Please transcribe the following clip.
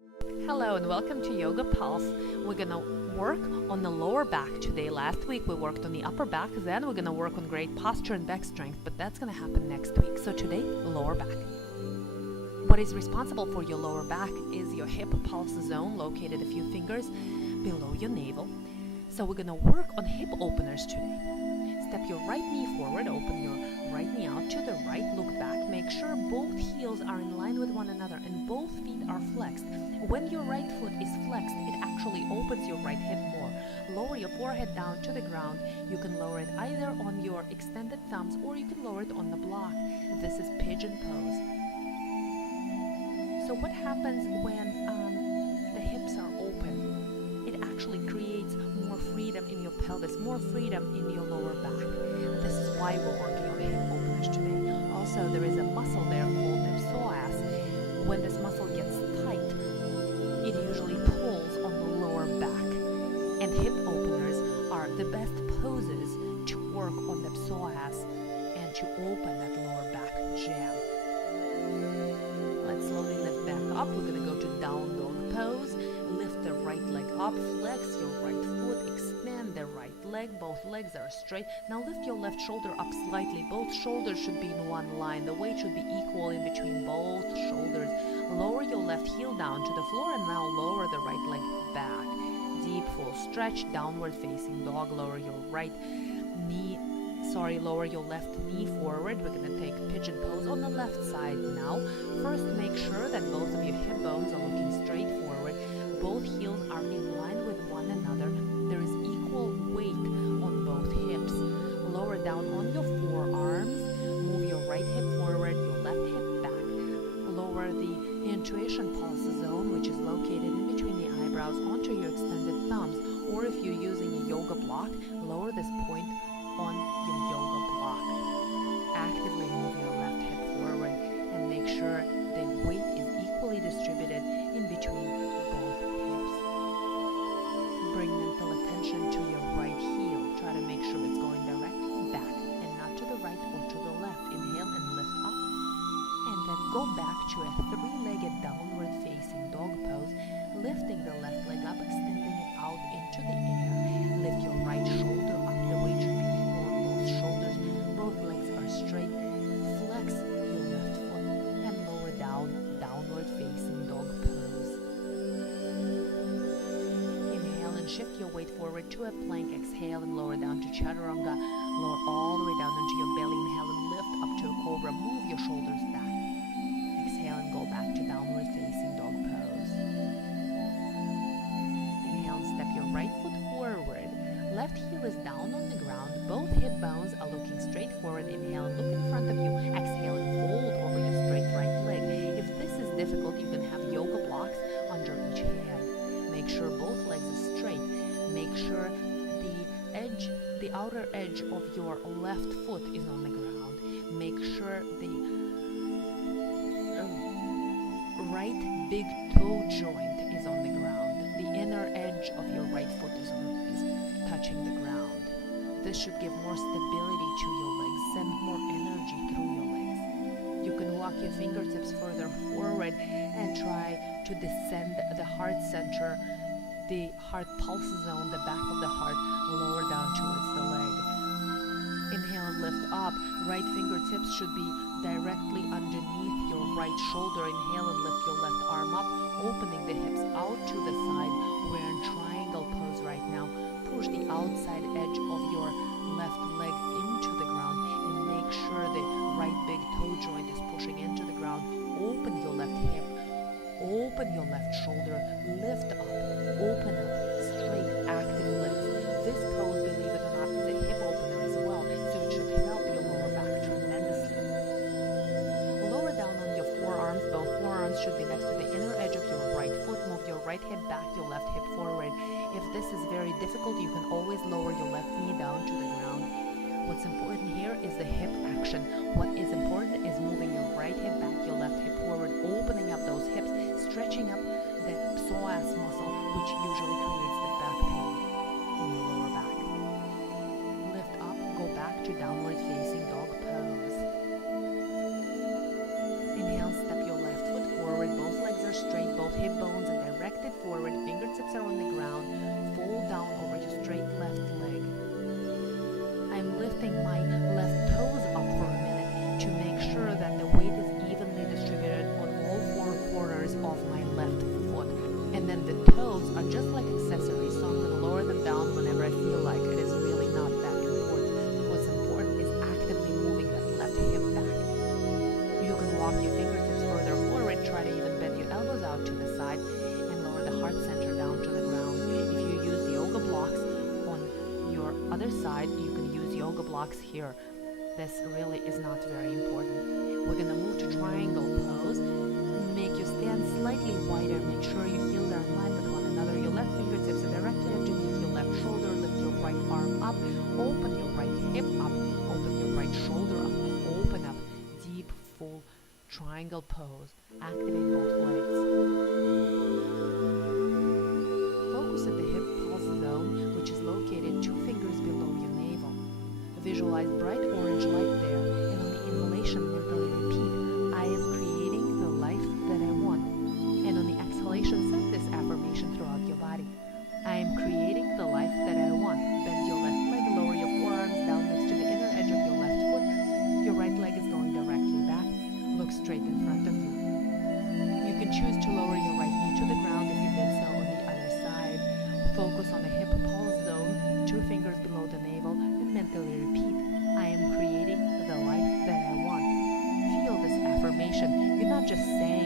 Hello and welcome to Yoga Pulse. We're gonna work on the lower back today. Last week we worked on the upper back, then we're gonna work on great posture and back strength, but that's gonna happen next week. So today, lower back. What is responsible for your lower back is your hip pulse zone, located a few fingers below your navel. So we're gonna work on hip openers today. Step your right knee forward, open your right knee out to the right, look back, make sure both heels are in line with one another and both feet are flexed. When your right foot is flexed, it actually opens your right hip more. Lower your forehead down to the ground. You can lower it either on your extended thumbs or you can lower it on the block. This is pigeon pose. So what happens when the hips are open? It actually creates more freedom in your pelvis, more freedom in your lower back. This is why we're working on hip openers today. Also, there is a muscle there called the psoas. When this muscle gets tight, it usually pulls on the lower back. And hip openers are the best poses to work on the psoas and to open that lower back jam. Let's slowly lift back up. We're going to go to down dog pose. Lift the right leg up, flex your right foot, expand the right leg. Both legs are straight. Now lift your left shoulder up slightly. Both shoulders should be in one line. The weight should be equal in between both shoulders. Lower your left heel down to the floor and now lower the right leg back. Deep full stretch, downward facing dog. Lower your lower your left knee forward. We're going to take pigeon pose on the left side now. First, make sure that both of your hip bones are looking straight forward. Both heels are in line with one another. There is equal weight on both hips. Lower down on your forearms. Move your right hip forward, your left hip back. Lower the intuition pulse zone, which is located in between the eyebrows, onto your extended thumbs. Or if you're using a yoga block, lower this point on your yoga block. Actively move your left hip forward and make sure the weight is equally distributed in between both hips. Bring mental attention to your right heel. Try to make sure it's going directly back and not to the right or to the left. Inhale and lift up. And then go back to a three-legged downward facing dog pose, lifting the left leg up, extending it out into the air. Lift your right shoulder up. The weight should be equal on both shoulders. Both legs are straight. Flex your left foot and lower down, downward facing dog pose. Inhale and shift your weight forward to a plank. Exhale and lower down to chaturanga. Lower all the way down into your belly. Inhale and lift up to a cobra. Move your shoulders back. Exhale and go back to downward facing dog pose. Inhale and step your right foot forward. Left heel is down on the ground. Both hip bones are looking straight forward. Inhale and look in front of you. Exhale and fold over your straight right leg. If this is difficult, you can have yoga blocks under each hand. Make sure both legs are straight. Make sure the outer edge of your left foot is on the ground. Make sure the right big toe joint is on the ground. The inner edge of your right foot is touching the ground. This should give more stability to your legs, send more energy through your legs. You can walk your fingertips further forward and try to descend the heart center, the heart pulse zone, the back of the heart, lower down towards the leg. Inhale and lift up. Right fingertips should be directly underneath your right shoulder. Inhale and lift your left arm up, opening the hips out to the side. We're in triangle pose right now. Push the outside edge of your left leg into the ground and make sure the right big toe joint is pushing into the ground. Open your left hip, open your left shoulder, lift up, open up, straight, active legs. This pose, believe it or not, is a hip opener as well, so it should help your lower back tremendously. Lower down on your forearms. Both forearms should be next to the inner edge of your right foot. Move your right hip back, your left hip forward. If this is very difficult, you can always lower your left knee down to the ground. What's important here is the hip action. What is important is moving your right hip back, your left hip forward, opening up those hips, stretching up the psoas muscle, which usually creates the back pain in your lower back. Lift up, go back to downward facing dog pose. Inhale, step your left foot forward. Both legs are straight, both hip bones and weight is evenly distributed on all four corners of my left foot. And then the toes are just like accessories, so I'm going to lower them down whenever I feel like it. Is really not that important. What's important is actively moving that left hip back. You can walk your fingertips further forward, try to even bend your elbows out to the side and lower the heart center down to the ground. If you use the yoga blocks on your other side, you can use yoga blocks here. This really is not very important. We're going to move to triangle pose. Make your stand slightly wider. Make sure your heels are in line with one another. Your left fingertips are directly underneath your left shoulder. Lift your right arm up. Open your right hip up. Open your right shoulder up. Open up. Deep, full triangle pose. Activate both legs. Focus at the hip pulse zone, which is located 2 fingers below your navel. Visualize bright orange light there, and on the inhalation, mentally repeat, I am creating the life that I want. And on the exhalation, send this affirmation throughout your body. I am creating the life that I want. Bend your left leg, lower your forearms down next to the inner edge of your left foot. Your right leg is going directly back. Look straight in front of you. You can choose to lower your right knee to the ground if you did so on the other side. Focus on the hip pulse zone, 2 fingers below the navel, and mentally repeat, I am creating the life that I want. Feel this affirmation. You're not just saying